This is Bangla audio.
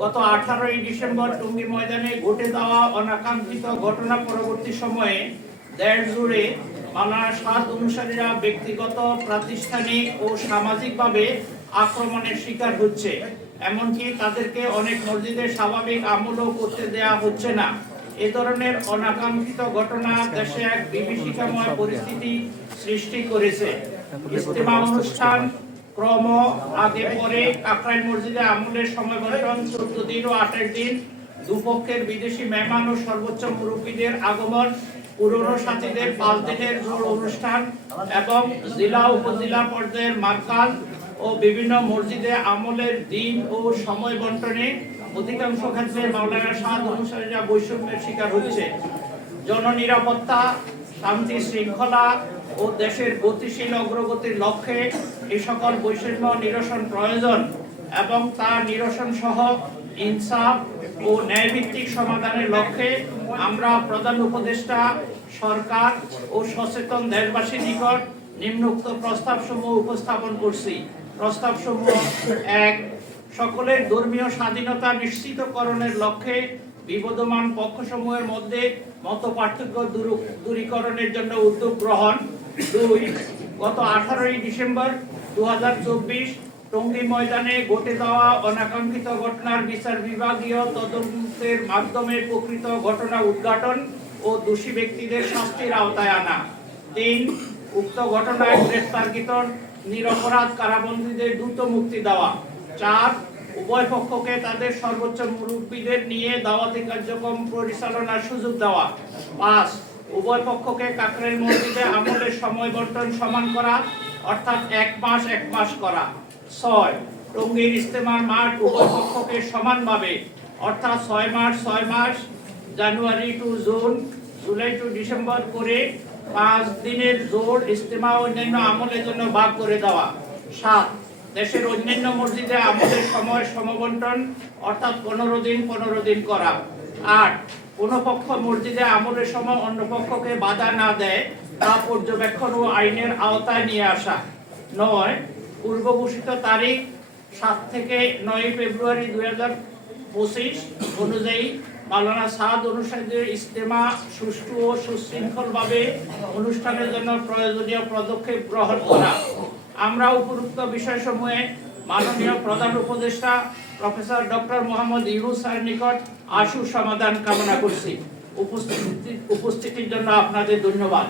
গত আঠারোই ডিসেম্বর টঙ্গী ময়দানে ঘটে যাওয়া অনাকাঙ্ক্ষিত ঘটনা পরবর্তী সময়ে দেশ জুড়ে মাওলানা সাদ অনুসারীরা ব্যক্তিগত, প্রাতিষ্ঠানিক ও সামাজিকভাবে আক্রমণের শিকার হচ্ছে। এমনকি তাদেরকে অনেক মসজিদে স্বাভাবিক আমলও করতে দেয়া হচ্ছে না। এ ধরনের অনাকাঙ্ক্ষিত ঘটনা দেশে এক বিভীষিকাময় পরিস্থিতি সৃষ্টি করেছে। ইস্তেমা অনুষ্ঠান ক্রম আগে পরে কাকরাইল মসজিদে আমলের সময় বন্টন চোদ্দ দিন ও আঠাশ দিন। দুপক্ষের বিদেশি মেহমান ও সর্বোচ্চ মুরব্বীদের আগমন পুরনো সাথীদের পাঁচ দিনের জোর অনুষ্ঠান এবং জেলা উপজেলা পর্যায়ের মার্কাল ও বিভিন্ন মসজিদে আমলের দিন ও সময় বন্টনে অধিকাংশ ক্ষেত্রে মাওলানা সাদ অনুসারীরা বৈষম্যের শিকার হচ্ছে। জননিরাপত্তা, শান্তি শৃঙ্খলা ও দেশের গতিশীল অগ্রগতির লক্ষ্যে এই সকল বৈষম্য নিরসন প্রয়োজন এবং তা নিরসন সহ ইনসাফ ও ন্যায়ভিত্তিক সমাধানের লক্ষ্যে আমরা প্রধান উপদেষ্টা, সরকার ও সচেতন দেশবাসীর নিকট নিম্নোক্ত প্রস্তাবসমূহ উপস্থাপন করছি। প্রস্তাবসমূহ এক, সকলের ধর্মীয় স্বাধীনতা নিশ্চিতকরণের লক্ষ্যে বিবদমান পক্ষসমূহের মধ্যে মত পার্থক্য দূর- দূরীকরণের জন্য উদ্যোগ গ্রহণ দুই, গত আঠারোই ডিসেম্বর দু টঙ্গী ময়দানে ঘটে যাওয়া অনাকাঙ্ক্ষিত ঘটনার বিচার বিভাগীয় তদন্তের মাধ্যমে প্রকৃত ঘটনা উদ্ঘাটন ও দোষী ব্যক্তিদের শাস্তির আওতায় আনা। তিন, উক্ত ঘটনায় গ্রেফতারকৃত নিরপরাধ কারাবন্দীদের দ্রুত মুক্তি দেওয়া। চার, উভয় পক্ষকে তাদের সর্বোচ্চ মুরব্বীদের নিয়ে দাওয়াতি কার্যক্রম পরিচালনার সুযোগ দেওয়া। পাঁচ উভয় পক্ষকে কাকরের মসজিদে আমলের সময় বন্টন সমান করা, অর্থাৎ এক মাস এক মাস করা। ছয় টঙ্গীর ইস্তেমার মাঠ উভয় পক্ষকে সমানভাবে, অর্থাৎ ছয় মাস ছয় মাস, January to June, July to December করে পাঁচ দিনের জোর ইস্তেমা অন্যান্য আমলের জন্য ভাগ করে দেওয়া। সাত, দেশের অন্যান্য মসজিদে আমলের সময় সমবন্টন, অর্থাৎ পনেরো দিন পনেরো দিন করা। আট কোনো পক্ষ মসজিদে আমলের সময় অন্য পক্ষকে বাধা না দেয়, তা পর্যবেক্ষণ ও আইনের আওতায় নিয়ে আসা। নয় পূর্ব ঘোষিত তারিখ সাত থেকে নয় ফেব্রুয়ারি দুই হাজার পঁচিশ অনুযায়ী মাওলানা সাদ অনুসারীদের ইস্তেমা সুষ্ঠু ও সুশৃঙ্খলভাবে অনুষ্ঠানের জন্য প্রয়োজনীয় পদক্ষেপ গ্রহণ করা। আমরা উপরোক্ত বিষয়সমূহে মাননীয় প্রধান উপদেষ্টা professor doctor Mohammad Yunus sir নিকট আশু সমাধান কামনা করছি। উপস্থিতি উপস্থিতির জন্য আপনাদের ধন্যবাদ।